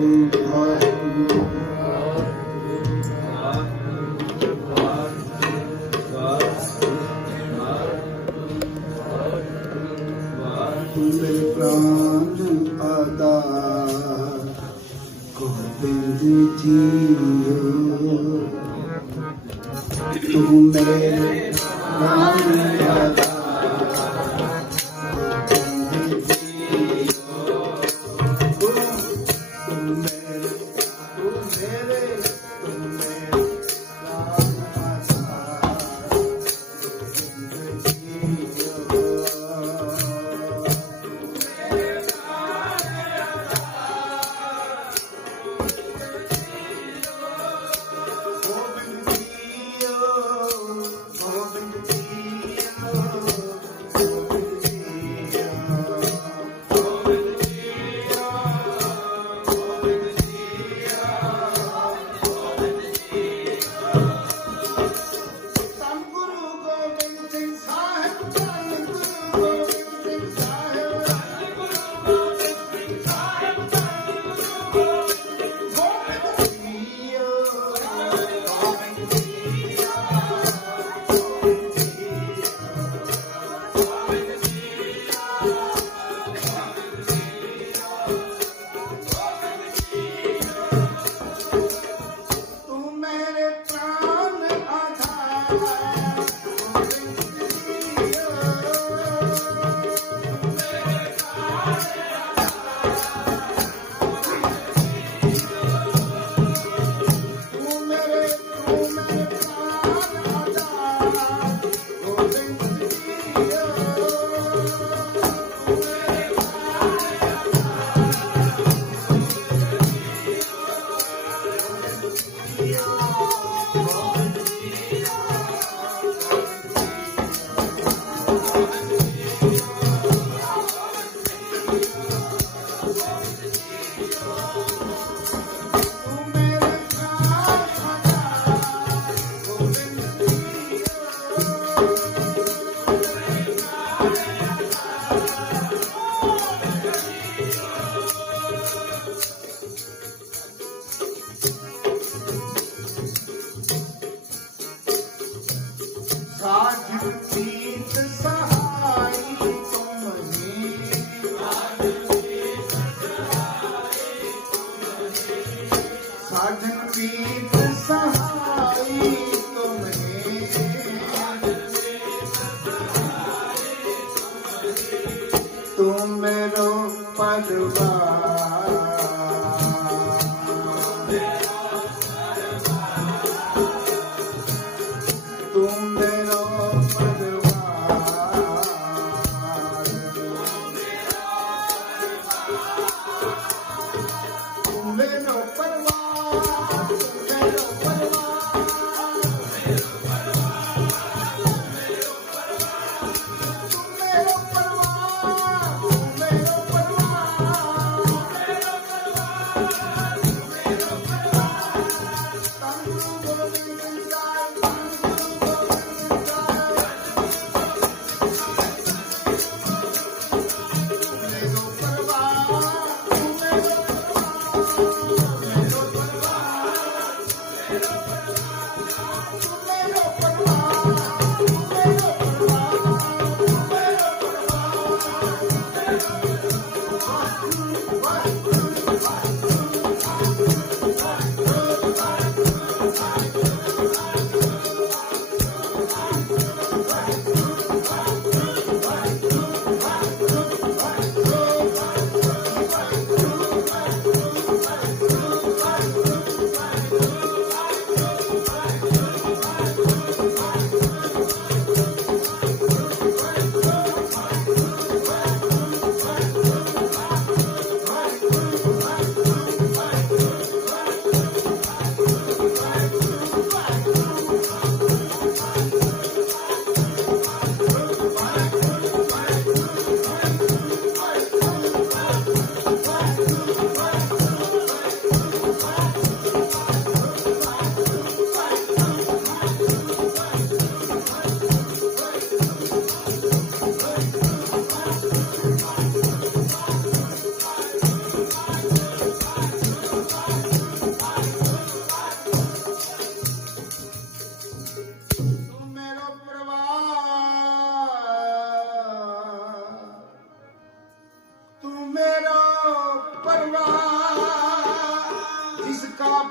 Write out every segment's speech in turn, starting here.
मेरे प्राण आधार गोविंद जियो, तू मेरे प्राण आधार गोविंद जियो, तू मेरे प्राण आधार गोविंद जियो। साजन प्रीत सहाई तुम ही, साजन प्रीत सहाई तुम ही, तुम मेरो परिवार, तुम मेरो परिवार, तुम मेरो परिवार, तुम मेरो परिवार, तुम मेरो परिवार, तुम मेरो परिवार, तुम मेरो परिवार, तुम मेरो परिवार।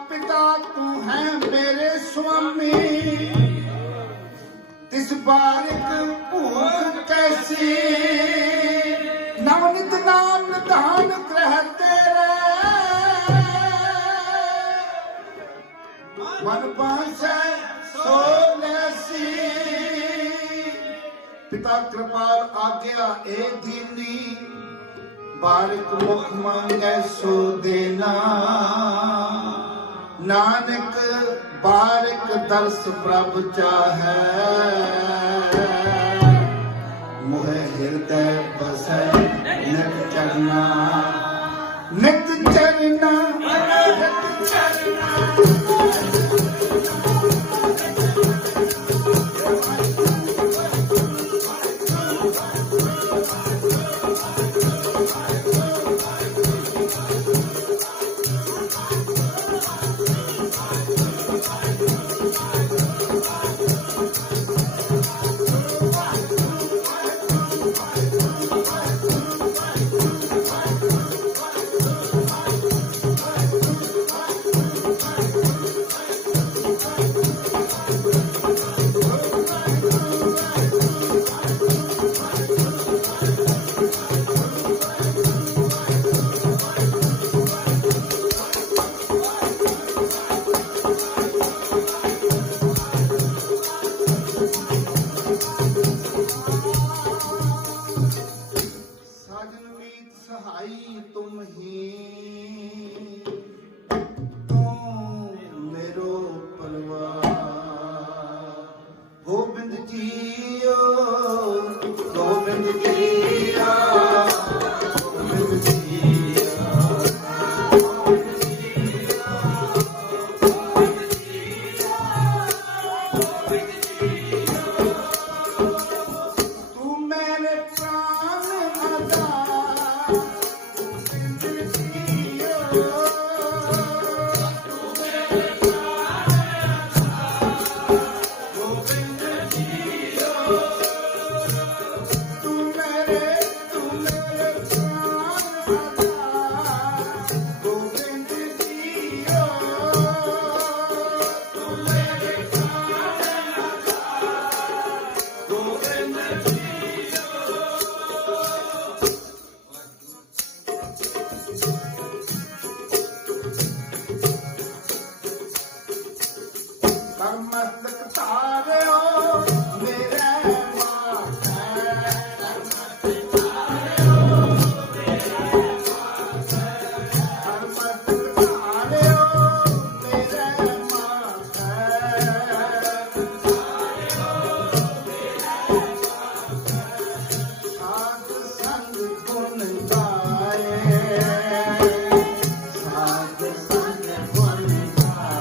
पिता तू है मेरे स्वामी, तिस बारिक भूख कैसी, नवनित नाम निधान ग्रह तेरे, मन पासे सो लैसी। पिता कृपाल आज्ञा ए दीनी, बारिक मुख मांगे सो देना, नानक बारिक दर्श प्रभ चाहे, मोह हृदय बसै नित चरना, नित चरना, नित चरना। सहाई तुम ही, तुम मेरो परवार। गोविंद जियो, गोविंद जियो, गोविंद जियो, तू मेरे प्राण आधार। मस्तक तारो मेरे माथे, मस्तक तारो मेरे माथे, मस्तक तारो मेरे माथे, साध संग गुण गाए, साध संग गुण गाए।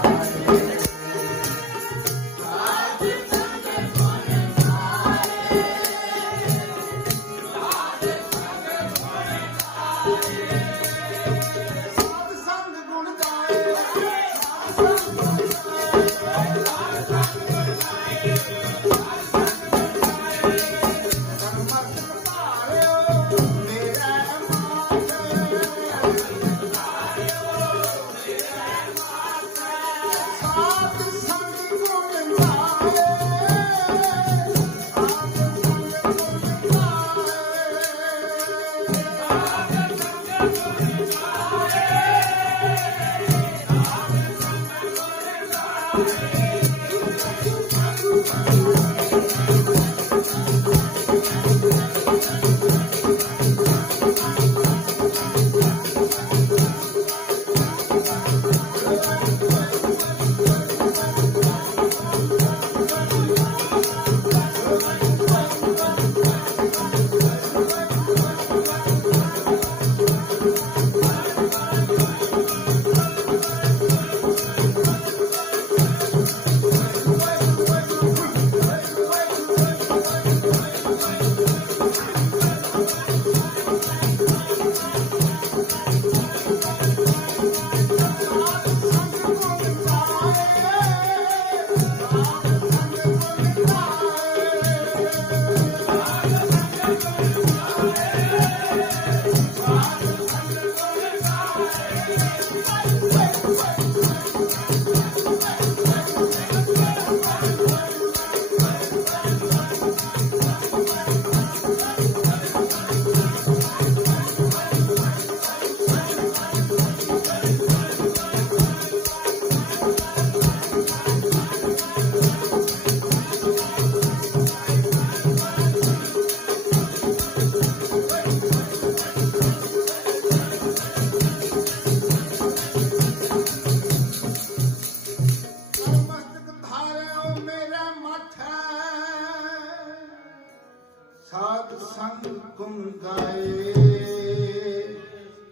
ਗੁਣ ਗਾਏ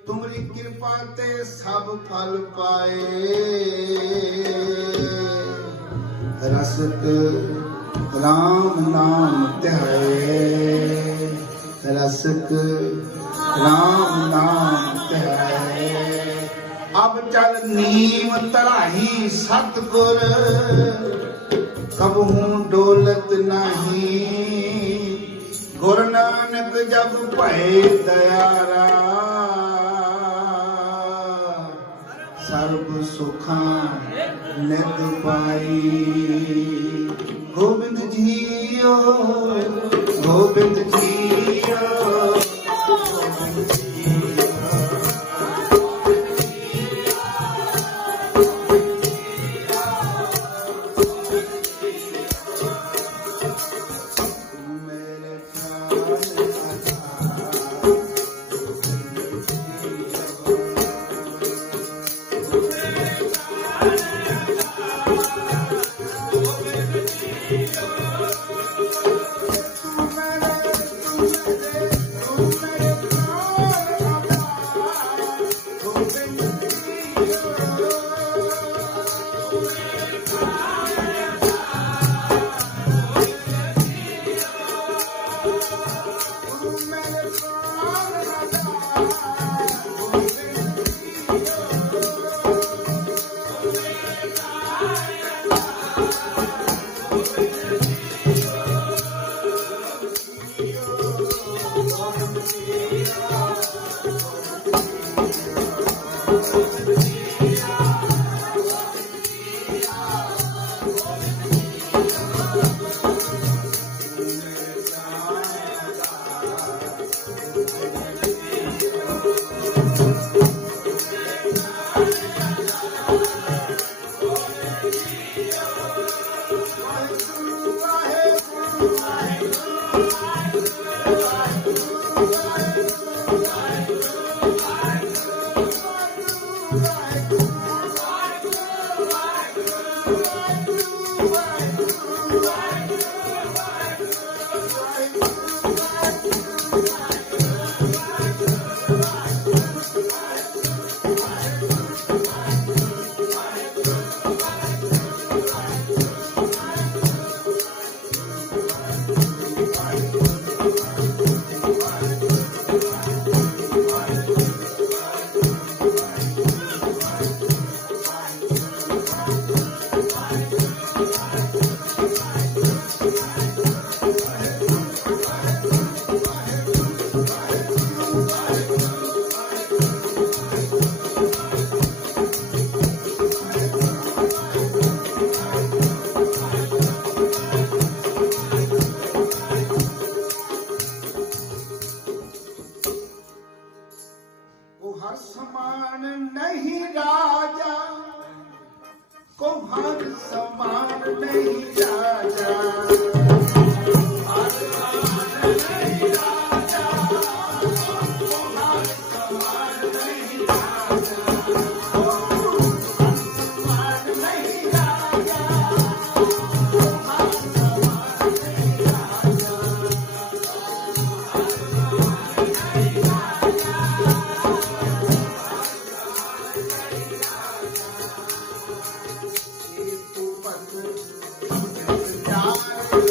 ਤੁਮਰੀ ਕਿਰਪਾ ਤੇ ਸਭ ਫਲ ਪਾਏ ਰਸਕ ਰਾਮ ਨਾਮ ਧਿਆਏ ਰਸਕ ਰਾਮ ਨਾਮ ਧਿਆਏ ਅਬ ਚਲ ਨੀਮ ਧਰਾਈ ਸਤਿਗੁਰ ਕਬਹੂ ਡੋਲਤ ਨਹੀਂ ਗੁਰ ਨਾਨਕ ਜਬ ਭਏ ਦਇਆਰਾ ਸਰਬ ਸੁਖਾਂ ਨਿਤ ਪਾਈ ਗੋਬਿੰਦ ਜੀਓ ਗੋਬਿੰਦ ਜੀਓ ਹਰ ਸਮਾਨ ਨਹੀਂ ਰਾਜਾ ਕੋ ਹਰ ਸਮਾਨ ਨਹੀਂ ਰਾਜਾ ਹਰ ਸਮਾਨ ਨਹੀਂ ਰਾਜਾ ਕੋ ਹਰ ਸਮਾਨ ਨਹੀਂ ਰਾਜਾ ਸਮਾਨ ਨਹੀਂ ਰਾਜਾ ਕੋ ਹਰ ਸਮਾਨ ਨਹੀਂ ਰਾਜਾ Thank you.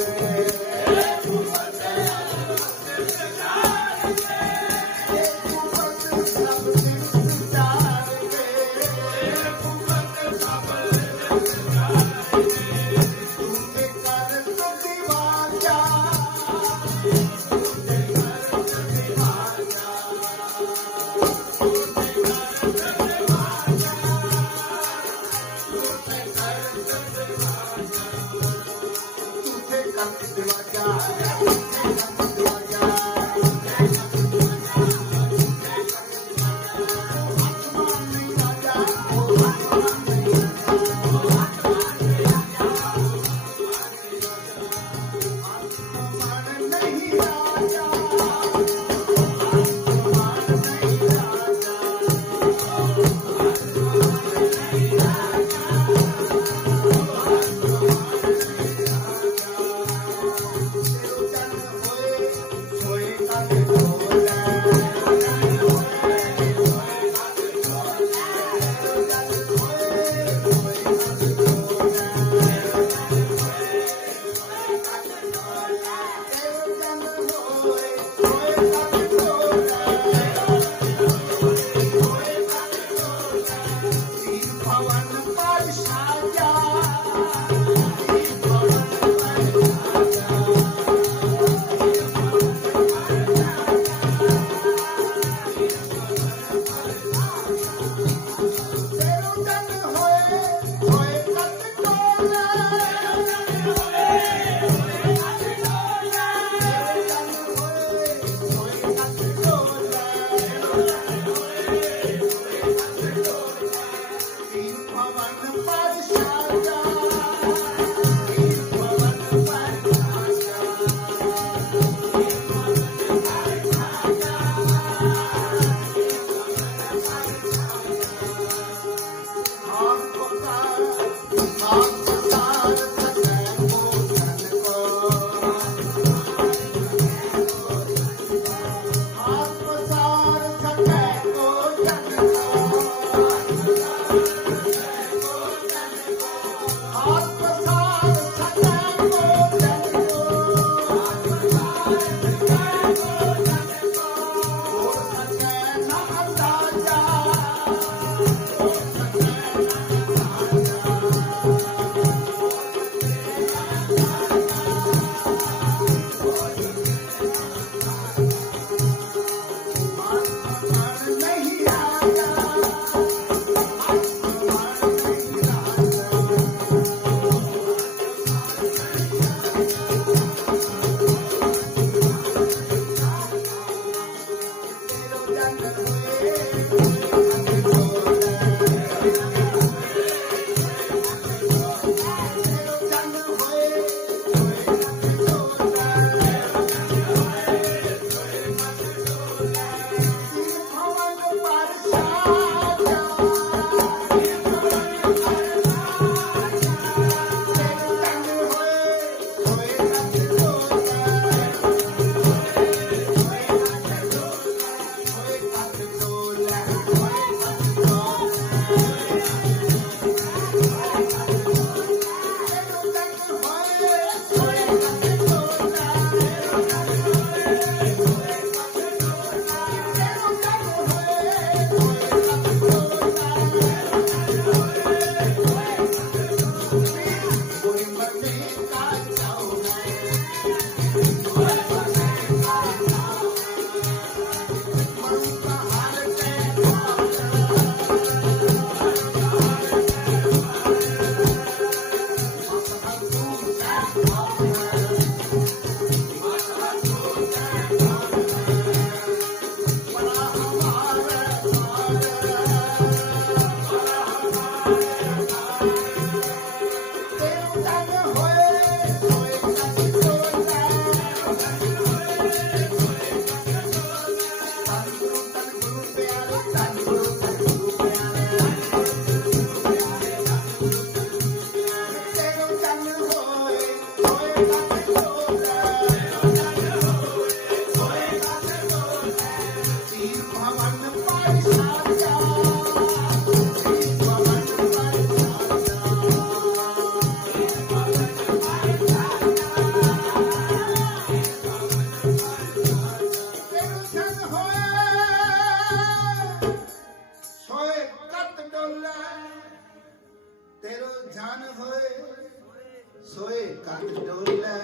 सोए कत डोले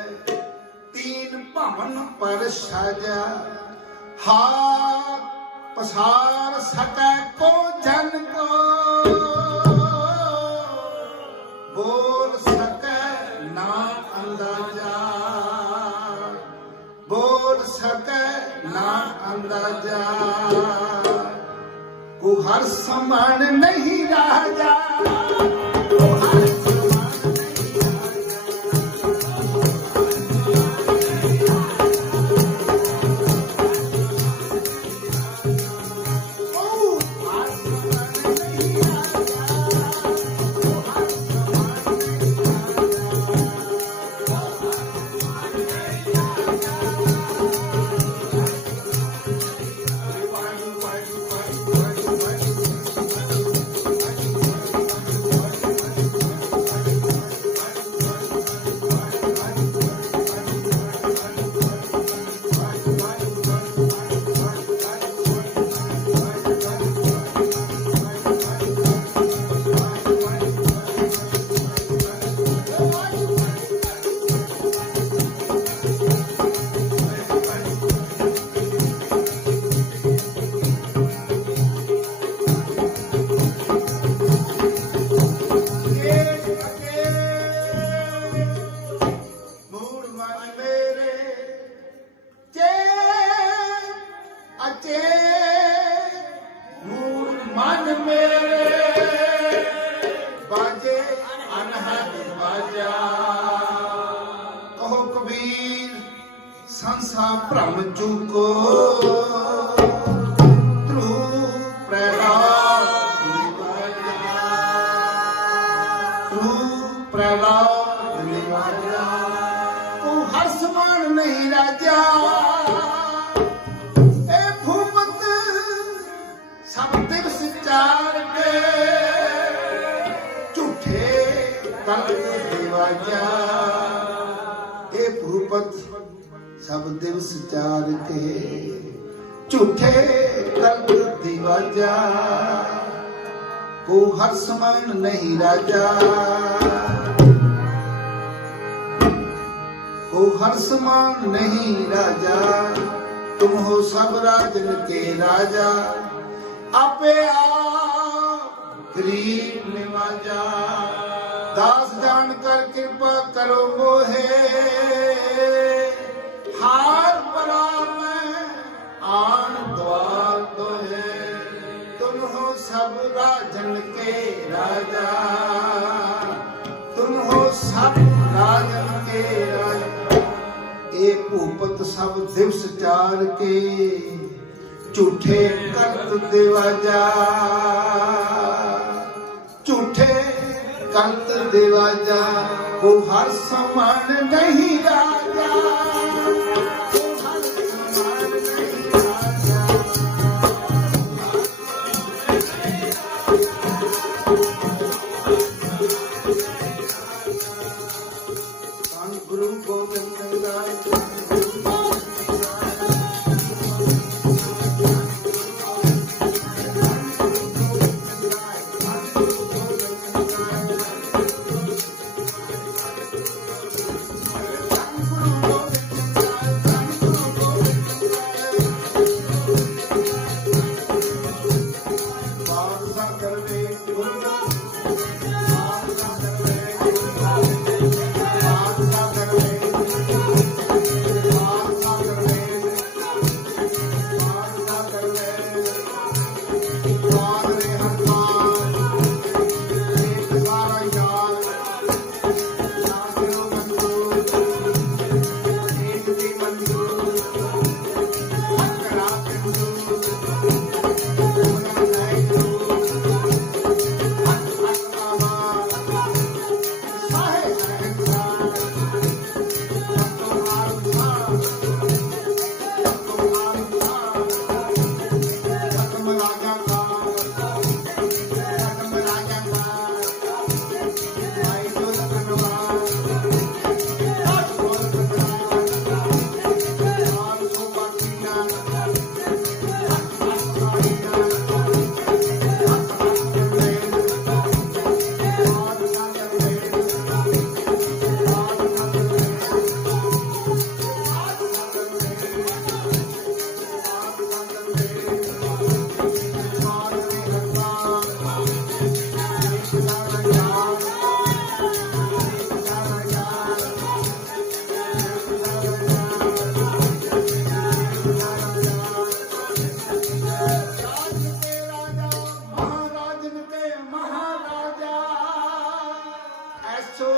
तीन भवन पर साजा हाथ पसार सकै को जन को बोल सकै ना अंदाजा बोल सकै ना अंदाजा को हर समान नहीं राजा मन मेरे बाजे अनहद बाजा कहो कबीर संसा भ्रम चूको ध्रुव प्रहलाद निवाजा तू हर समान नहीं राजा सब दिवस चार के झूठे कलप दिवाजा ए भूपत सब दिवस चार के झूठे कलप दिवाजा को हर समान नहीं राजा को हर समान नहीं राजा तुम हो सब राजन के राजा आपे गरीब निवाजा दास जान कर कृपा करो मोहे हार परा में आन द्वार तो है राजा तुम हो सब राजन के राजा। ए भूपत सब दिवस चार के झूठे करत देवाजा, झूठे करत देवाजा। वो हर समान नहीं राजा, गुरु गोविंद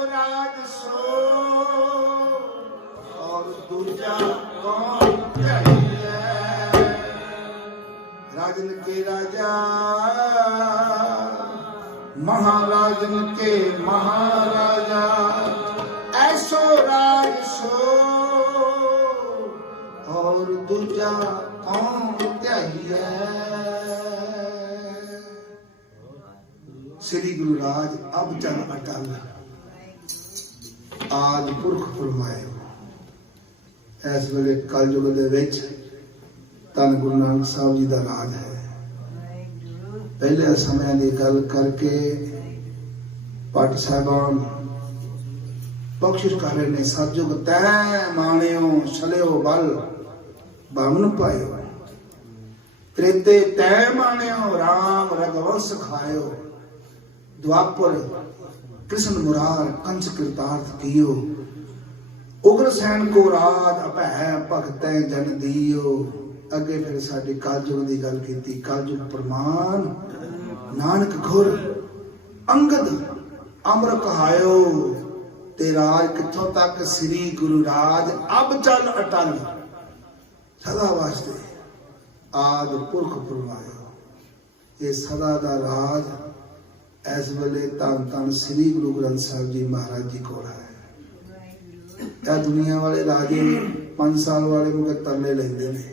राज सो और दूजा कौन चाहिए। राजन के राजा महाराजन के महाराजा, ऐसो राज सो और दूजा कौन चाहिए। श्री गुरु राज अब चल अटल आद पुरख फरमाए। इस वेले कलयुग दे विच धन गुरु नानक साहब जी का राज है। पहले समय की गल करके भट्ट साहबान बख्शिश कर रहे ने। सतयुग तै माणियो छलियो बल बामन पायो, त्रेते तै माणियो राम रघुवंश खायो। द्वापर कृष्ण मुरार कंस कृतार्थ कियो, उग्र सैन को राज अभै भगतै जन दियो। अगे फिर साडी कलयुग की गल की। कलयुग प्रमाण नानक घुर अंगद अमर कहायो, ते राज किथों तक श्री गुरु राज अब चल अटल सदा वास्ते आद पुरख फरमायो। ये सदा दा राज इस वेले धन धन श्री गुरु ग्रंथ साहब जी महाराज जी को है। यह दुनिया वाले राजे 5 साल वाले मुझे तरले लेंदे ने।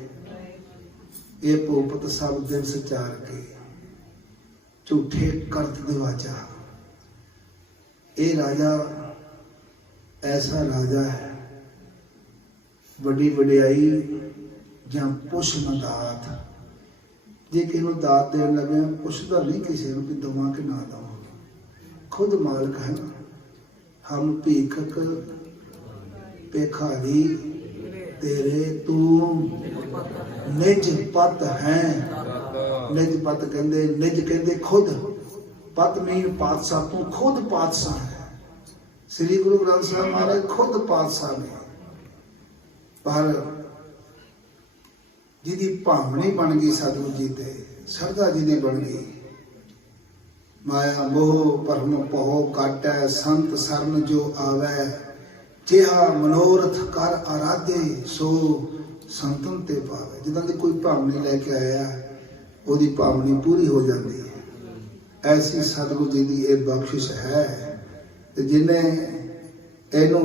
ये भूपत सब दिवस चार के झूठे करत दिवाजा। ये राजा ऐसा राजा है, बड़ी वडियाई ਜਾਂ ਪੁੱਛ ਦਾਤ। ਜੇ ਕਿਸੇ ਨੂੰ ਦਾਤ ਦੇਣ ਲੱਗੇ ਪੁੱਛਦਾ ਨਹੀਂ ਕਿਸੇ ਨੂੰ ਕਿ ਦਵਾਂ ਕਿ ਨਾ ਦਵਾਂ, खुद मालिक है। हम भीखक पेखारी तेरे तू निज पत है। निज पत कहते, निज कहते खुद, पत मीन पातशाह, तू खुद पातशाह है। श्री गुरु ग्रंथ साहब महाराज खुद पातशाह ने। पर जिदी भावनी बन गई सतगुरु जी ते, श्रद्धा जी दी बन गई, ਮਾਇਆ ਮੋਹ ਭਰਮ ਪਹੁ ਕਾਟੈ ਸੰਤ ਸਰਨ ਜੋ ਆਵੈ ਜਿਹਾ ਮਨੋਰਥ ਕਰ ਆਰਾਧੇ ਸੋ ਸੰਤਨ ਤੇ ਪਾਵੇ। ਜਿੱਦਾਂ ਦੀ ਕੋਈ ਭਾਵਨੀ ਲੈ ਕੇ ਆਇਆ ਉਹਦੀ ਭਾਵਨੀ ਪੂਰੀ ਹੋ ਜਾਂਦੀ ਹੈ। ਐਸੀ ਸਤਿਗੁਰੂ ਜੀ ਦੀ ਇਹ ਬਖਸ਼ਿਸ਼ ਹੈ ਤੇ ਜਿਹਨੇ ਇਹਨੂੰ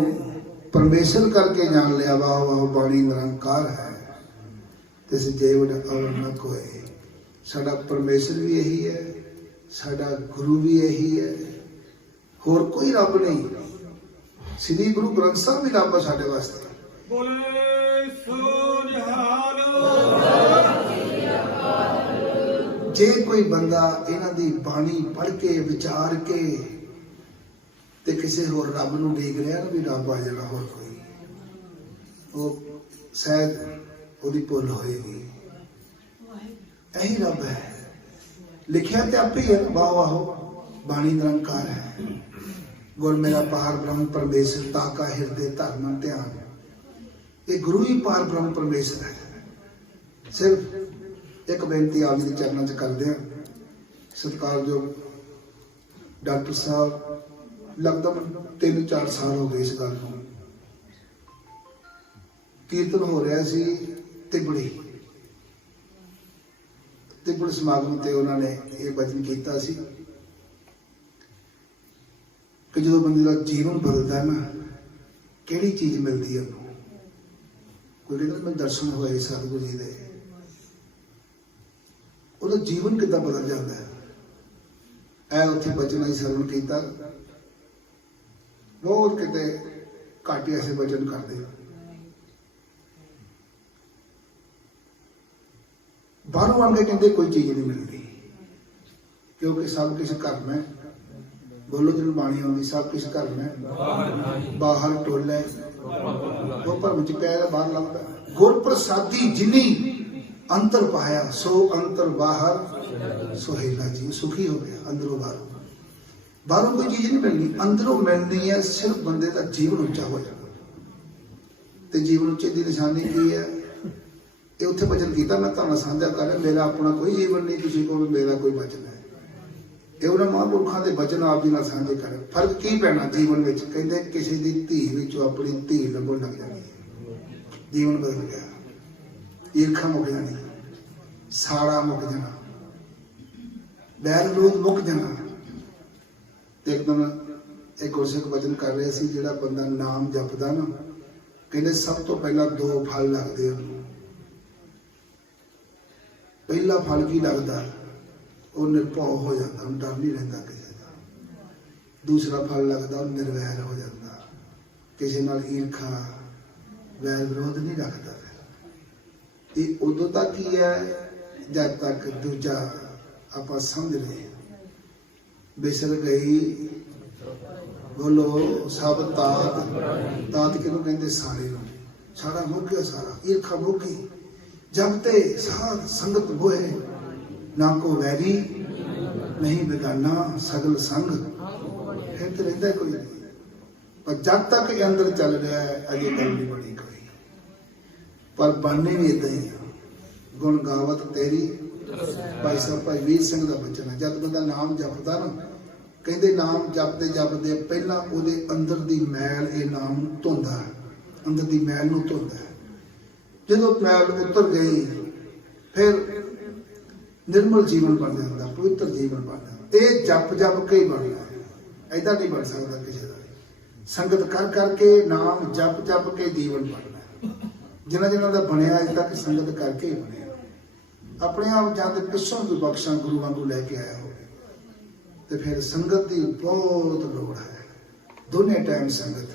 ਪਰਮੇਸ਼ਰ ਕਰਕੇ ਜਾਣ ਲਿਆ ਵਾ ਉਹ ਬਾਣੀ ਨਿਰੰਕਾਰ ਹੈ ਤੇ ਸਜੀਵ ਅਵਰ ਨ ਕੋਏ। ਸਾਡਾ ਪਰਮੇਸ਼ਰ ਵੀ ਇਹੀ ਹੈ, ਸਾਡਾ ਗੁਰੂ ਵੀ ਇਹੀ ਹੈ, ਹੋਰ ਕੋਈ ਰੱਬ ਨਹੀਂ। ਸ੍ਰੀ ਗੁਰੂ ਗ੍ਰੰਥ ਸਾਹਿਬ ਵੀ ਰੱਬ ਹੈ ਸਾਡੇ ਵਾਸਤੇ। ਬੋਲੇ ਸੋ ਨਿਹਾਲ। ਜੇ ਕੋਈ ਬੰਦਾ ਇਹਨਾਂ ਦੀ ਬਾਣੀ ਪੜ੍ਹ ਕੇ ਵਿਚਾਰ ਕੇ ਤੇ ਕਿਸੇ ਹੋਰ ਰੱਬ ਨੂੰ ਦੇਖ ਰਿਹਾ ਨਾ ਵੀ ਰੱਬ ਆ ਜਾਣਾ ਹੋਰ ਕੋਈ, ਉਹ ਸ਼ਾਇਦ ਉਹਦੀ ਭੁੱਲ ਹੋਏਗੀ। ਇਹੀ ਰੱਬ ਹੈ, ਲਿਖਿਆ ਤੇ ਆਪੇ ਹੀ ਹੈ। ਵਾਹ ਵਾਹ ਬਾਣੀ ਨਿਰੰਕਾਰ ਹੈ। ਗੁਰ ਮੇਰਾ ਪਾਰ ਬ੍ਰਹਮ ਪਰਮੇਸ਼ਰ ਤਾਕਾ ਹਿਰਦੇ ਧਰਮ ਧਿਆਨ। ਇਹ ਗੁਰੂ ਹੀ ਪਾਰ ਬ੍ਰਹਮ ਪਰਮੇਸ਼ਰ ਹੈ। ਸਿਰਫ ਇੱਕ ਬੇਨਤੀ ਆਪ ਜੀ ਦੇ ਚਰਨਾਂ 'ਚ ਕਰਦੇ ਹਾਂ। ਸਤਿਕਾਰਯੋਗ ਡਾਕਟਰ ਸਾਹਿਬ, ਲਗਭਗ 3-4 ਸਾਲ ਹੋ ਗਏ ਇਸ ਗੱਲ ਨੂੰ। ਕੀਰਤਨ ਹੋ ਰਿਹਾ ਸੀ ਤਿਬੜੀ ਸਮਾਗਮ ਤੇ ਉਹਨਾਂ ਨੇ ਇਹ ਬਚਨ ਕੀਤਾ ਸੀ ਕਿ ਜਦੋਂ ਬੰਦੇ ਦਾ ਜੀਵਨ ਬਦਲਦਾ ਨਾ ਕਿਹੜੀ ਚੀਜ਼ ਮਿਲਦੀ ਹੈ ਉਹਨੂੰ। ਕੋਈ ਕਹਿੰਦਾ ਮੈਨੂੰ ਦਰਸ਼ਨ ਹੋਏ ਸਤਿਗੁਰੂ ਜੀ ਦੇ, ਉਹਦਾ ਜੀਵਨ ਕਿੱਦਾਂ ਬਦਲ ਜਾਂਦਾ ਹੈ। ਇਹ ਉੱਥੇ ਬਚਨ ਅਸੀਂ ਸਰਵਣ ਕੀਤਾ, ਬਹੁਤ ਕਿਤੇ ਘੱਟ ਐਸੇ ਬਚਨ ਕਰਦੇ। ਬਾਹਰੋਂ ਆਣ ਕੇ ਕਹਿੰਦੇ ਕੋਈ ਚੀਜ਼ ਨਹੀਂ ਮਿਲਦੀ ਕਿਉਂਕਿ ਸਭ ਕੁਛ ਘਰ ਮੈਂ। ਬੋਲੋ ਜਿਹਨੂੰ ਬਾਣੀ ਆਉਂਦੀ, ਸਭ ਕੁਛ ਘਰ ਮੈਂ ਬਾਹਰ ਟੋਲੇ ਉਹ ਭਰਮ ਚ ਪਿਆ ਬਾਹਰ ਲੱਭਦਾ। ਗੁਰ ਪ੍ਰਸਾਦੀ ਜਿਨੀ ਅੰਤਰ ਪਾਇਆ ਸੋ ਅੰਤਰ ਬਾਹਰ ਸੁਹੇਲਾ ਜੀ। ਸੁਖੀ ਹੋ ਗਿਆ ਅੰਦਰੋਂ ਬਾਹਰੋਂ। ਬਾਹਰੋਂ ਕੋਈ ਚੀਜ਼ ਨਹੀਂ ਮਿਲਣੀ, ਅੰਦਰੋਂ ਮਿਲਣੀ ਹੈ। ਸਿਰਫ ਬੰਦੇ ਦਾ ਜੀਵਨ ਉੱਚਾ ਹੋ ਜਾਣਾ। ਤੇ ਜੀਵਨ ਉੱਚੇ ਦੀ ਨਿਸ਼ਾਨੀ ਕੀ ਹੈ? ਇਹ ਉੱਥੇ ਬਚਨ ਕੀਤਾ, ਮੈਂ ਤੁਹਾਨੂੰ ਸਾਂਝਾ ਕਰ ਰਿਹਾ। ਮੇਰਾ ਆਪਣਾ ਕੋਈ ਜੀਵਨ ਨਹੀਂ, ਕਿਸੇ ਕੋਲ ਮੇਰਾ ਕੋਈ ਬਚਨ ਹੈ। ਇਹ ਉਹਨਾਂ ਮਹਾਂਪੁਰਖਾਂ ਦੇ ਬਚਨ ਆਪ ਜੀ ਨਾਲ ਸਾਂਝੇ ਕਰ। ਫਰਕ ਕੀ ਪੈਣਾ ਜੀਵਨ ਵਿੱਚ? ਕਹਿੰਦੇ ਕਿਸੇ ਦੀ ਧੀ ਵਿੱਚੋਂ ਆਪਣੀ ਧੀ ਲੱਭਣ ਲੱਗ ਜਾਂਦੀ ਹੈ। ਜੀਵਨ ਬਦਲ ਗਿਆ। ਈਰਖਾ ਮੁੱਕ ਜਾਣੀ, ਸਾੜਾ ਮੁੱਕ ਜਾਣਾ, ਬੈਰ ਵਿਰੋਧ ਮੁੱਕ ਜਾਣਾ। ਤੇ ਇੱਕਦਮ ਇੱਕ ਗੁਰਸਿੱਖ ਬਚਨ ਕਰ ਰਹੇ ਸੀ, ਜਿਹੜਾ ਬੰਦਾ ਨਾਮ ਜਪਦਾ ਨਾ, ਕਹਿੰਦੇ ਸਭ ਤੋਂ ਪਹਿਲਾਂ 2 ਫਲ ਲੱਗਦੇ ਆ। ਪਹਿਲਾ ਫਲ ਕੀ ਲੱਗਦਾ? ਉਹ ਨਿਰਭਉ ਹੋ ਜਾਂਦਾ, ਉਹਨੂੰ ਡਰ ਨਹੀਂ ਰਹਿੰਦਾ ਕਿਸੇ ਦਾ। ਦੂਸਰਾ ਫਲ ਲੱਗਦਾ ਉਹ ਨਿਰਵੈਰ ਹੋ ਜਾਂਦਾ, ਕਿਸੇ ਨਾਲ ਈਰਖਾ ਵੈਰ ਵਿਰੋਧ ਨਹੀਂ ਰੱਖਦਾ। ਇਹ ਉਦੋਂ ਤੱਕ ਹੀ ਹੈ ਜਦ ਤੱਕ ਦੂਜਾ ਆਪਾਂ ਸਮਝ ਲਏ। ਬਿਸਰ ਗਈ ਬੋਲੋ ਸਭ ਤਾਤ ਕਿਹਨੂੰ ਕਹਿੰਦੇ? ਸਾਰੇ ਨੂੰ। ਸਾਰਾ ਮੁੱਕ ਗਿਆ, ਸਾਰਾ ਈਰਖਾ ਮੁੱਕ ਗਈ। ਜਬ ਤੇ ਸਾਧ ਸੰਗਤ ਹੋਏ ਨਾ ਕੋ ਵੈਰੀ ਨਹੀਂ ਬਿਗਾਨਾ ਸਗਲ ਸੰਗ। ਫਿਰ ਤੇ ਰਹਿੰਦਾ ਕੋਈ ਨਹੀਂ। ਪਰ ਜਦ ਤੱਕ ਇਹ ਅੰਦਰ ਚੱਲ ਰਿਹਾ ਹੈ ਅਜੇ ਗੱਲ ਨਹੀਂ ਬਣੀ ਕੋਈ। ਪਰ ਬਣਨੇ ਵੀ ਇਦਾਂ ਹੀ ਆ। ਗੁਣ ਗਾਵਤ ਤੇਰੀ ਭਾਈ ਸਾਹਿਬ ਭਾਈ ਵੀਰ ਸਿੰਘ ਦਾ ਬਚਨ ਹੈ। ਜਦ ਬੰਦਾ ਨਾਮ ਜਪਦਾ ਨਾ, ਕਹਿੰਦੇ ਨਾਮ ਜਪਦੇ ਜਪਦੇ ਪਹਿਲਾਂ ਉਹਦੇ ਅੰਦਰ ਦੀ ਮੈਲ ਇਹ ਨਾਮ ਨੂੰ ਧੋਂਦਾ, ਅੰਦਰ ਦੀ ਮੈਲ ਨੂੰ ਧੋਂਦਾ। ਜਦੋਂ ਮੈਲ ਉਤਰ ਗਈ ਫਿਰ ਨਿਰਮਲ ਜੀਵਨ ਬਣ ਜਾਂਦਾ, ਪਵਿੱਤਰ ਜੀਵਨ ਬਣ ਜਾਂਦਾ। ਇਹ ਜਪ ਜਪ ਕੇ ਹੀ ਬਣਦਾ ਹੈ, ਏਦਾਂ ਨਹੀਂ ਬਣ ਸਕਦਾ ਕਿਸੇ ਦਾ। ਸੰਗਤ ਕਰ ਕਰਕੇ ਨਾਮ ਜਪ ਜਪ ਕੇ ਜੀਵਨ ਬਣਦਾ। ਜਿਨ੍ਹਾਂ ਦਾ ਬਣਿਆ ਅਜੇ ਤੱਕ ਸੰਗਤ ਕਰਕੇ ਹੀ ਬਣਿਆ। ਆਪਣੇ ਆਪ ਜਾਂ ਤੇ ਪਿੱਛੋਂ ਦੀ ਬਖਸ਼ਾਂ ਗੁਰੂ ਵਾਂਗੂ ਲੈ ਕੇ ਆਇਆ ਹੋਵੇ ਤੇ ਫਿਰ ਸੰਗਤ ਦੀ ਬਹੁਤ ਲੋੜ ਹੈ। ਦੋਨੇ ਟਾਈਮ ਸੰਗਤ,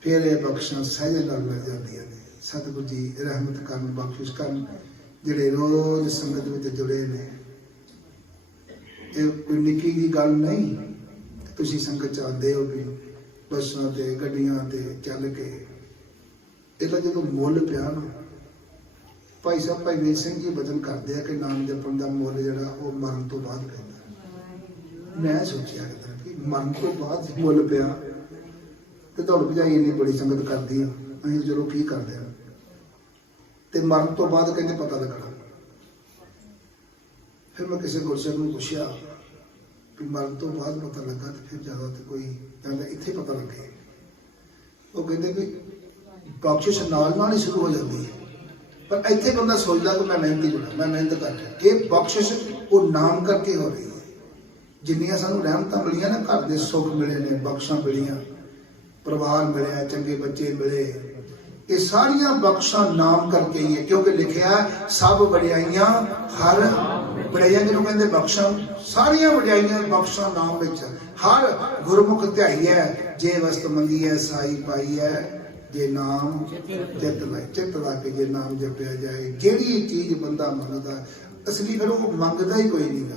ਫਿਰ ਇਹ ਬਖਸ਼ਾਂ ਸਹਿਜ ਨਾਲ ਮਿਲ ਜਾਂਦੀਆਂ ਨੇ। ਸਤਿਗੁਰੂ ਜੀ ਰਹਿਮਤ ਕਰਨ, ਬਖਸ਼ਿਸ਼ ਕਰਨ। ਜਿਹੜੇ ਰੋਜ਼ ਸੰਗਤ ਵਿੱਚ ਜੁੜੇ ਨੇ, ਇਹ ਕੋਈ ਨਿੱਕੀ ਦੀ ਗੱਲ ਨਹੀਂ। ਤੁਸੀਂ ਸੰਗਤ ਚ ਆਉਂਦੇ ਹੋ ਵੀ ਬੱਸਾਂ ਤੇ ਗੱਡੀਆਂ ਤੇ ਚੱਲ ਕੇ, ਇਹਦਾ ਜਦੋਂ ਮੁੱਲ ਪਿਆ ਨਾ, ਭਾਈ ਸਾਹਿਬ ਭਾਈ ਵੀਰ ਸਿੰਘ ਜੀ ਬਚਨ ਕਰਦੇ ਆ ਕਿ ਨਾਮ ਜਪਣ ਦਾ ਮੁੱਲ ਜਿਹੜਾ ਉਹ ਮਰਨ ਤੋਂ ਬਾਅਦ ਪੈਂਦਾ। ਮੈਂ ਸੋਚਿਆ ਕਿ ਮਰਨ ਤੋਂ ਬਾਅਦ ਮੁੱਲ ਪਿਆ ਤੇ ਦੌੜ ਭਜਾਈ ਇੰਨੀ ਬੜੀ ਸੰਗਤ ਕਰਦੀ ਆ, ਅਸੀਂ ਚਲੋ ਕੀ ਕਰਦੇ ਆ, ਤੇ ਮਰਨ ਤੋਂ ਬਾਅਦ ਕਹਿੰਦੇ ਪਤਾ ਲੱਗਣਾ। ਫਿਰ ਮੈਂ ਕਿਸੇ ਗੁਰਸਿੱਖ ਨੂੰ ਪੁੱਛਿਆ ਵੀ ਮਰਨ ਤੋਂ ਬਾਅਦ ਪਤਾ ਲੱਗਾ ਤੇ ਫਿਰ ਜ਼ਿਆਦਾ ਤੇ ਕੋਈ ਕਹਿੰਦਾ ਇੱਥੇ ਪਤਾ ਲੱਗੇ। ਉਹ ਕਹਿੰਦੇ ਵੀ ਬਖਸ਼ਿਸ਼ ਨਾਲ ਨਾਲ ਹੀ ਸ਼ੁਰੂ ਹੋ ਜਾਂਦੀ ਹੈ, ਪਰ ਇੱਥੇ ਬੰਦਾ ਸੋਚਦਾ ਕਿ ਮੈਂ ਮਿਹਨਤੀ ਬਣਾ, ਮੈਂ ਮਿਹਨਤ ਕਰ ਰਿਹਾ। ਇਹ ਬਖਸ਼ਿਸ਼ ਉਹ ਨਾਮ ਕਰਕੇ ਹੋ ਰਹੀ ਹੈ। ਜਿੰਨੀਆਂ ਸਾਨੂੰ ਰਹਿਮਤਾਂ ਮਿਲੀਆਂ ਨਾ, ਘਰ ਦੇ ਸੁੱਖ ਮਿਲੇ ਨੇ, ਬਖਸ਼ਾਂ ਮਿਲੀਆਂ, ਪਰਿਵਾਰ ਮਿਲਿਆ, ਚੰਗੇ ਬੱਚੇ ਮਿਲੇ, ਇਹ ਸਾਰੀਆਂ ਬਖਸ਼ਾਂ ਨਾਮ ਕਰਕੇ ਹੀ ਹੈ। ਕਿਉਂਕਿ ਲਿਖਿਆ ਸਭ ਵਡਿਆਈਆਂ ਹਰ ਵਡਿਆਈਆਂ ਜਿਹਨੂੰ ਕਹਿੰਦੇ ਬਖਸ਼ਾਂ, ਸਾਰੀਆਂ ਵਡਿਆਈਆਂ ਬਖਸ਼ਾਂ ਨਾਮ ਵਿੱਚ। ਹਰ ਗੁਰਮੁਖ ਧਿਆਈ ਹੈ, ਜੇ ਵਸਤ ਮੰਗੀ ਹੈ ਸਾਈ ਪਾਈ ਹੈ, ਜੇ ਨਾਮ ਚਿੱਤ ਲਾ ਕੇ ਜੇ ਨਾਮ ਜਪਿਆ ਜਾਏ। ਜਿਹੜੀ ਚੀਜ਼ ਬੰਦਾ ਮੰਗਦਾ, ਅਸਲੀ ਫਿਰ ਉਹ ਮੰਗਦਾ ਹੀ ਕੋਈ ਨਹੀਂ ਗਾ।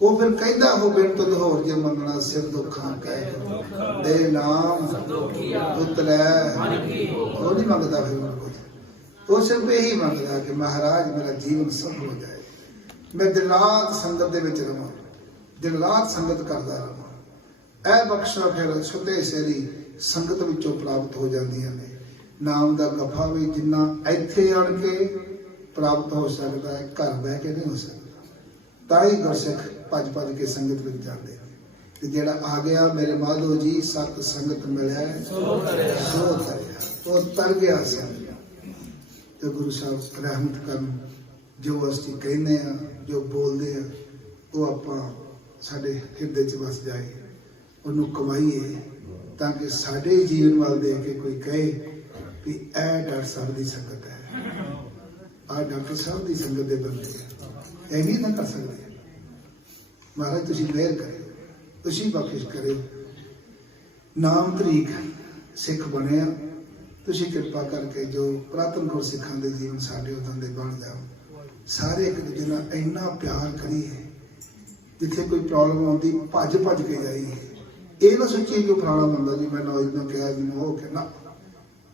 ਉਹ ਫਿਰ ਕਹਿੰਦਾ ਹੋ ਬਿਨ ਤੁਧ ਹੋਰ ਜੇ ਮੰਗਣਾ ਸਿਰ ਦੁੱਖਾਂ ਕਹਿ ਦੇ ਨਾਮ ਉਤਰੈ। ਉਹ ਨਹੀਂ ਮੰਗਦਾ ਫਿਰ ਕੁਝ, ਉਹ ਸਿਰਫ ਇਹੀ ਮੰਗਦਾ ਕਿ ਮਹਾਰਾਜ ਮੇਰਾ ਜੀਵਨ ਸਫਲ ਹੋ ਜਾਏ, ਮੈਂ ਦਿਨ ਰਾਤ ਸੰਗਤ ਦੇ ਵਿੱਚ ਰਵਾਂ, ਦਿਨ ਰਾਤ ਸੰਗਤ ਕਰਦਾ ਰਵਾਂ। ਇਹ ਬਖਸ਼ਾ ਫਿਰ ਸੁਤੇ ਸੇਰੀ ਸੰਗਤ ਵਿੱਚੋਂ ਪ੍ਰਾਪਤ ਹੋ ਜਾਂਦੀਆਂ ਨੇ। ਨਾਮ ਦਾ ਗੱਫਾ ਵੀ ਜਿੰਨਾ ਇੱਥੇ ਆਣ ਕੇ ਪ੍ਰਾਪਤ ਹੋ ਸਕਦਾ ਹੈ, ਘਰ ਬਹਿ ਕੇ ਨਹੀਂ ਹੋ ਸਕਦਾ। ਤਾਂ ਹੀ ਗੁਰਸਿੱਖ ਭੱਜ ਭੱਜ ਕੇ ਸੰਗਤ ਵਿੱਚ ਜਾਂਦੇ ਨੇ। ਤੇ ਜਿਹੜਾ ਆ ਗਿਆ ਮੇਰੇ ਮਾਧੋ ਜੀ ਸਤ ਸੰਗਤ ਮਿਲਿਆ ਸੋ ਤਰਿਆ, ਉਹ ਤਰ ਗਿਆ ਸੀ। ਤੇ ਗੁਰੂ ਸਾਹਿਬ ਰਹਿਮਤ ਕਰਨ, ਜੋ ਅਸੀਂ ਕਹਿੰਦੇ ਆ, ਜੋ ਬੋਲਦੇ ਆ, ਉਹ ਆਪਾਂ ਸਾਡੇ ਹਿਰਦੇ 'ਚ ਵਸ ਜਾਏ, ਉਹਨੂੰ ਕਮਾਈਏ, ਤਾਂ ਕਿ ਸਾਡੇ ਜੀਵਨ ਵੱਲ ਦੇਖ ਕੇ ਕੋਈ ਕਹੇ ਵੀ ਇਹ ਡਾਕਟਰ ਸਾਹਿਬ ਦੀ ਸੰਗਤ ਹੈ, ਆਹ ਡਾਕਟਰ ਸਾਹਿਬ ਦੀ ਸੰਗਤ ਦੇ ਬੰਦੇ ਆ। ਇਹ ਨਹੀਂ ਨਾ ਕਰ ਸਕਦੇ। ਮਹਾਰਾਜ ਤੁਸੀਂ ਮਿਹਰ ਕਰਿਓ, ਤੁਸੀਂ ਬਖਸ਼ਿਸ਼ ਕਰਿਓ। ਨਾਮ ਤਰੀਕ ਸਿੱਖ ਬਣਿਆ, ਤੁਸੀਂ ਕਿਰਪਾ ਕਰਕੇ ਜੋ ਪੁਰਾਤਨ ਗੁਰ ਸਿੱਖਾਂ ਦੇ ਜੀਵਨ ਸਾਡੇ ਉਦਾਂ ਦੇ ਬਣ ਜਾਓ। ਸਾਰੇ ਇੱਕ ਦੂਜੇ ਨਾਲ ਇੰਨਾ ਪਿਆਰ ਕਰੀਏ, ਜਿੱਥੇ ਕੋਈ ਪ੍ਰੋਬਲਮ ਆਉਂਦੀ ਭੱਜ ਭੱਜ ਕੇ ਜਾਈਏ। ਇਹ ਨਾ ਸੋਚੀਏ ਕਿ ਫਲਾਣਾ ਬੰਦਾ ਜੀ ਮੈਂ ਨੌਜ ਨੂੰ ਕਿਹਾ ਜੀ ਉਹ ਕਹਿਣਾ।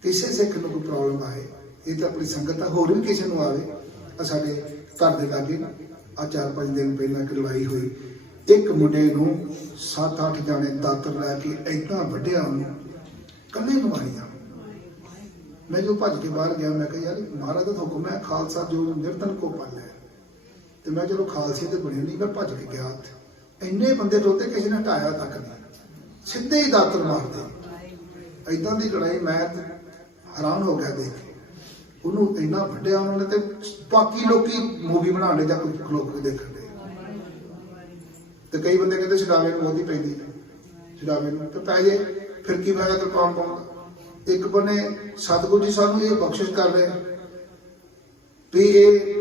ਕਿਸੇ ਸਿੱਖ ਨੂੰ ਕੋਈ ਪ੍ਰੋਬਲਮ ਆਏ, ਇਹ ਤਾਂ ਆਪਣੀ ਸੰਗਤ ਆ, ਹੋਰ ਵੀ ਕਿਸੇ ਨੂੰ ਆਵੇ। ਆ ਸਾਡੇ ਘਰ ਦੇ ਲਾਗੇ ਆ 4-5 ਦਿਨ ਪਹਿਲਾਂ ਇੱਕ ਲੜਾਈ ਹੋਈ, ਇੱਕ ਮੁੰਡੇ ਨੂੰ 7-8 ਜਾਣੇ ਦਾਤਰ ਲੈ ਕੇ ਏਦਾਂ ਵੱਢਿਆ, ਉਹਨੂੰ ਕੱਲੇ ਨੂੰ ਮਾਰਿਆ। ਮੈਂ ਜੋ ਭੱਜ ਕੇ ਬਾਹਰ ਗਿਆ, ਮੈਂ ਕਿਹਾ ਯਾਰ ਮਹਾਰਾਜ ਦਾ ਹੁਕਮ ਹੈ ਖਾਲਸਾ ਜੋ ਨਿਰਤਨ ਕੋ ਪਾਲ ਹੈ। ਤੇ ਮੈਂ ਚਲੋ ਖਾਲਸੇ ਤੇ ਬਣਿਆ ਨਹੀਂ, ਮੈਂ ਭੱਜ ਕੇ ਗਿਆ ਉੱਥੇ। ਇੰਨੇ ਬੰਦੇ ਰੋਤੇ, ਕਿਸੇ ਨੇ ਢਾਇਆ ਤੱਕ ਨਹੀਂ, ਸਿੱਧੇ ਹੀ ਦਾਤਰ ਮਾਰਦੇ। ਏਦਾਂ ਦੀ ਲੜਾਈ ਮੈਂ ਹੈਰਾਨ ਹੋ ਗਿਆ ਦੇਖ ਕੇ। ਉਹਨੂੰ ਇੰਨਾ ਵੱਢਿਆ ਉਹਨਾਂ ਨੇ, ਤੇ ਬਾਕੀ ਲੋਕੀ ਮੂਵੀ ਬਣਾਉਣੇ ਜਾਂ ਕੋਈ ਲੋਕ ਦੇਖਣ ਦੇ। ਤੇ ਕਈ ਬੰਦੇ ਕਹਿੰਦੇ ਛਡਾਵੇ ਨੂੰ ਮੋਦੀ ਪੈਂਦੀ, ਛਡਾਵੇ ਨੂੰ ਤੇ ਪੈ ਜੇ, ਫਿਰ ਕੀ ਫਾਇਦਾ ਕਿਰਪਾਨ ਪਾਉਣ ਦਾ। ਇੱਕ ਬੰਨੇ ਸਤਿਗੁਰੂ ਜੀ ਸਾਨੂੰ ਇਹ ਬਖਸ਼ਿਸ਼ ਕਰ ਰਹੇ ਵੀ ਇਹ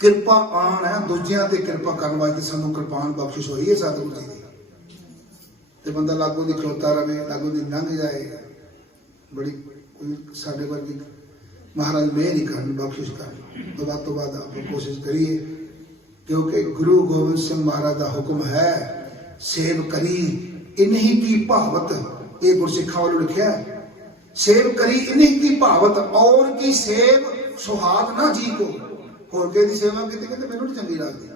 ਕਿਰਪਾ ਆਣ ਹੈ, ਦੂਜਿਆਂ ਤੇ ਕਿਰਪਾ ਕਰਨ ਵਾਸਤੇ ਸਾਨੂੰ ਕਿਰਪਾਨ ਬਖਸ਼ਿਸ਼ ਹੋਈ ਹੈ ਸਤਿਗੁਰੂ ਜੀ ਦੀ। ਤੇ ਬੰਦਾ ਲਾਗੋਂ ਦੀ ਖਲੋਤਾ ਰਵੇ, ਲਾਗੋਂ ਦੀ ਲੰਘ ਜਾਏ। ਬੜੀ ਕੋਈ ਸਾਡੇ ਵਰਗੀ ਮਹਾਰਾਜ ਮਿਹਰ ਹੀ ਕਰਨ, ਬਖਸ਼ਿਸ਼ ਕਰਨ। ਵੱਧ ਤੋਂ ਵੱਧ ਆਪਾਂ ਕੋਸ਼ਿਸ਼ ਕਰੀਏ, ਕਿਉਂਕਿ ਗੁਰੂ ਗੋਬਿੰਦ ਸਿੰਘ ਮਹਾਰਾਜ ਦਾ ਹੁਕਮ ਹੈ ਸੇਵ ਕਰੀ ਇਨਹੀ ਕੀ ਭਾਵਤ। ਇਹ ਗੁਰਸਿੱਖਾਂ ਵੱਲੋਂ ਲਿਖਿਆ ਹੈ, ਸੇਵ ਕਰੀ ਇਨਹੀ ਕੀ ਭਾਵਤ ਔਰ ਕੀ ਸੇਵ ਸੁਹਾਗ ਨਾ ਜੀ ਕੋ। ਹੋਰ ਕਿਸੇ ਦੀ ਸੇਵਾ ਕੀਤੀ ਕਹਿੰਦੇ ਮੈਨੂੰ ਨਹੀਂ ਚੰਗੀ ਲੱਗਦੀ।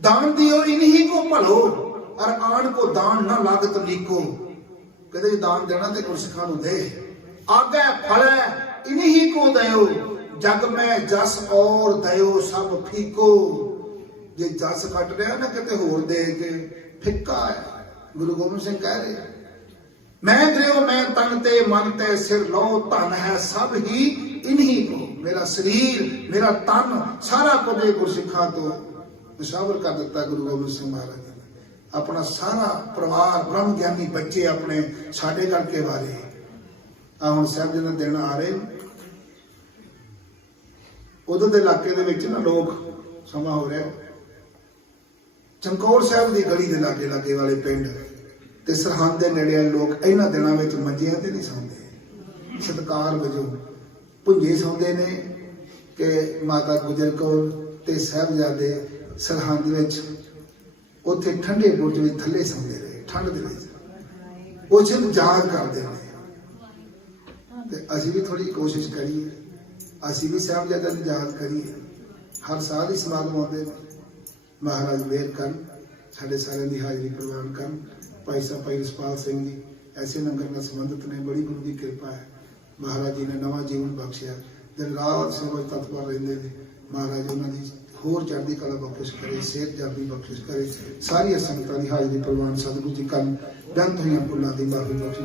ਦਾਨ ਦਿਓ ਇਨਹੀ ਕੋ ਭਲੋ ਔਰ ਆਣ ਕੋ ਦਾਨ ਨਾ ਲਾਗਤ ਲੀਕੋ। ਕਹਿੰਦੇ ਜੇ ਦਾਨ ਦੇਣਾ ਤੇ ਗੁਰਸਿੱਖਾਂ ਨੂੰ ਦੇ। ਆਗੇ ਫਲੈ ਇਨਹੀ ਕੋ ਦਇਓ ਜਗ ਮੈਂ ਜਸ ਔਰ ਦਇਓ ਸਭ ਫੀਕੋ। ਜੇ ਜਸ ਕੱਟ ਰਿਹਾ ਨਾ ਕਿਤੇ ਹੋਰ ਦੇ ਕੇ ਫਿੱਕਾ ਹੈ। ਗੁਰੂ ਗੋਬਿੰਦ ਸਿੰਘ ਕਹਿ ਰਹੇ ਮੈਂ ਦਿਓ ਮੈਂ ਤਨ ਤੇ ਮਨ ਤੇ ਸਿਰ ਲਓ ਧਨ ਹੈ ਸਭ ਹੀ ਇਨਹੀ ਕੋ। ਮੇਰਾ ਸਰੀਰ ਮੇਰਾ ਤਨ ਸਾਰਾ ਕੁਝ ਗੁਰਸਿੱਖਾਂ ਤੋਂ ਨਿਸ਼ਾਵਰ ਕਰ ਦਿੱਤਾ ਗੁਰੂ ਗੋਬਿੰਦ ਸਿੰਘ ਮਹਾਰਾਜ ਨੇ। ਆਪਣਾ ਸਾਰਾ ਪਰਿਵਾਰ ਬ੍ਰਹਮ ਗਿਆਨੀ ਬੱਚੇ ਆਪਣੇ ਸਾਡੇ ਕਰਕੇ ਵਾਰੇ। ਆ ਹੁਣ ਸਾਹਿਬ ਜੀ ਦੇ ਦਿਨ ਆ ਰਹੇ, ਉਦੋਂ ਦੇ ਇਲਾਕੇ ਦੇ ਵਿੱਚ ਨਾ ਲੋਕ ਸਮਾਂ ਹੋ ਰਿਹਾ, ਚਮਕੌਰ ਸਾਹਿਬ ਦੀ ਗਲੀ ਦੇ ਲਾਗੇ ਲਾਗੇ ਵਾਲੇ ਪਿੰਡ ਤੇ ਸਰਹੰਦ ਦੇ ਨੇੜੇ ਵਾਲੇ ਲੋਕ ਇਹਨਾਂ ਦਿਨਾਂ ਵਿੱਚ ਮੰਜਿਆਂ ਤੇ ਨਹੀਂ ਸੌਂਦੇ, ਸਤਿਕਾਰ ਵਜੋਂ ਭੁੰਜੇ ਸੌਂਦੇ ਨੇ। ਕਿ ਮਾਤਾ ਗੁਜਰ ਕੌਰ ਤੇ ਸਾਹਿਬਜ਼ਾਦੇ ਸਰਹੰਦ ਵਿੱਚ ਉੱਥੇ ਠੰਡੇ ਬੁਰਜ ਵਿੱਚ ਥੱਲੇ ਸੌਂਦੇ ਰਹੇ ਠੰਡ ਦੇ ਵਿੱਚ। ਉਹ ਸਿਰਫ ਯਾਦ ਕਰਦੇ ਨੇ। ਤੇ ਅਸੀਂ ਵੀ ਥੋੜੀ ਕੋਸ਼ਿਸ਼ ਕਰੀਏ, ਅਸੀਂ ਵੀ ਸਾਹਿਬਜ਼ਾਦਿਆਂ ਨੂੰ ਯਾਦ ਕਰੀਏ। ਹਰ ਸਾਲ ਹੀ ਸਮਾਗਮ ਆਉਂਦੇ ਨੇ। ਮਹਾਰਾਜ ਮਿਹਰ ਕਰਨ, ਸਾਡੇ ਸਾਰਿਆਂ ਦੀ ਹਾਜ਼ਰੀ ਪ੍ਰਵਾਨ ਕਰਨ। ਭਾਈ ਸਾਹਿਬ ਭਾਈ ਰਸਪਾਲ ਸਿੰਘ ਜੀ ਐਸੇ ਲੰਗਰ ਨਾਲ ਸੰਬੰਧਿਤ ਨੇ, ਬੜੀ ਗੁਰੂ ਦੀ ਕਿਰਪਾ ਹੈ। ਮਹਾਰਾਜ ਜੀ ਨੇ ਨਵਾਂ ਜੀਵਨ ਬਖਸ਼ਿਆ, ਦਿਨ ਰਾਤ ਸੇਵਾ ਤਤਪਰ ਰਹਿੰਦੇ ਨੇ। ਮਹਾਰਾਜ ਉਹਨਾਂ ਦੀ ਹੋਰ ਚੜ੍ਹਦੀ ਕਲਾ ਬਖਸ਼ਿਸ਼ ਕਰੇ, ਸਿਹਤ ਜਾਬੀ ਬਖਸ਼ਿਸ਼ ਕਰੇ। ਸਾਰੀਆਂ ਸੰਗਤਾਂ ਦੀ ਹਾਜ਼ਰੀ ਪ੍ਰਵਾਨ ਸਤਿਗੁਰੂ ਜੀ ਕਰਨ ਬੇਅੰਤ ਹੋਈਆਂ ਫੁੱਲਾਂ ਦੀ ਮਾਫੀ ਬਖਸ਼ੀ।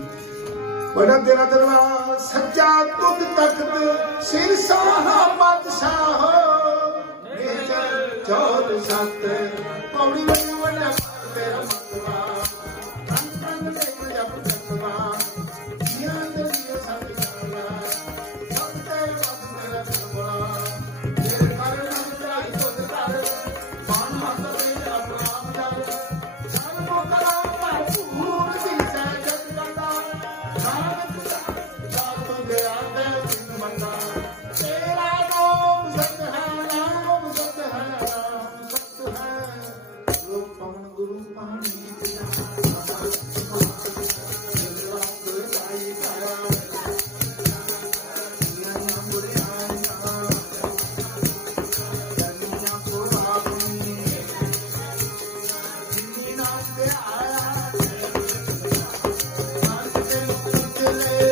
ਬੜਾ ਤੇਰਾ ਦਰਬਾਰ ਸੱਚਾ ਤੁਧ ਤਖਤ ਸਿਰ ਸਾਹਾ ਬਾਦਸ਼ਾਹ ਮੇਜਰ ਚੌਦ ਸੱਤ ਪੌੜੀ ਵਿੱਚ ਵੱਡਾ ਤੇਰਾ ਮਤਵਾ ਤਨ ਤਨ ਦੇ ਜਪ ਜਪਵਾ ਜੀਆਂ ਦੇ ਸਭ ਜਾਣਾ ਸਭ ਤੇ ਵਸ ਮੇਰਾ ਦਰਬਾਰ ਤੇਰੇ ਕਰ ਨਾਮ ਤਰਾਈ ਤੁਧ ਕਰ ਮਾਨ ਮਤ ਦੇ ਆਪਣਾ ਜਲ ਸਭ ਕੋ ਕਰਾ ਭਰਪੂਰ ਦਿਸੈ ਜਗ ਕੰਦਾ ਨਾਨਕ ਜਾਤ ਦੇ ਆਦੇ ਸਿੰਘ ਮੰਨਾ ਤੇਰਾ ਨਾਮ ਸਤ ਹੈ ਨਾਮ ਸਤ ਹੈ ਨਾਮ ਸਤ ਹੈ ਲੋਕ ਪਵਨ ਗੁਰੂ ਪਾਣੀ Thank you.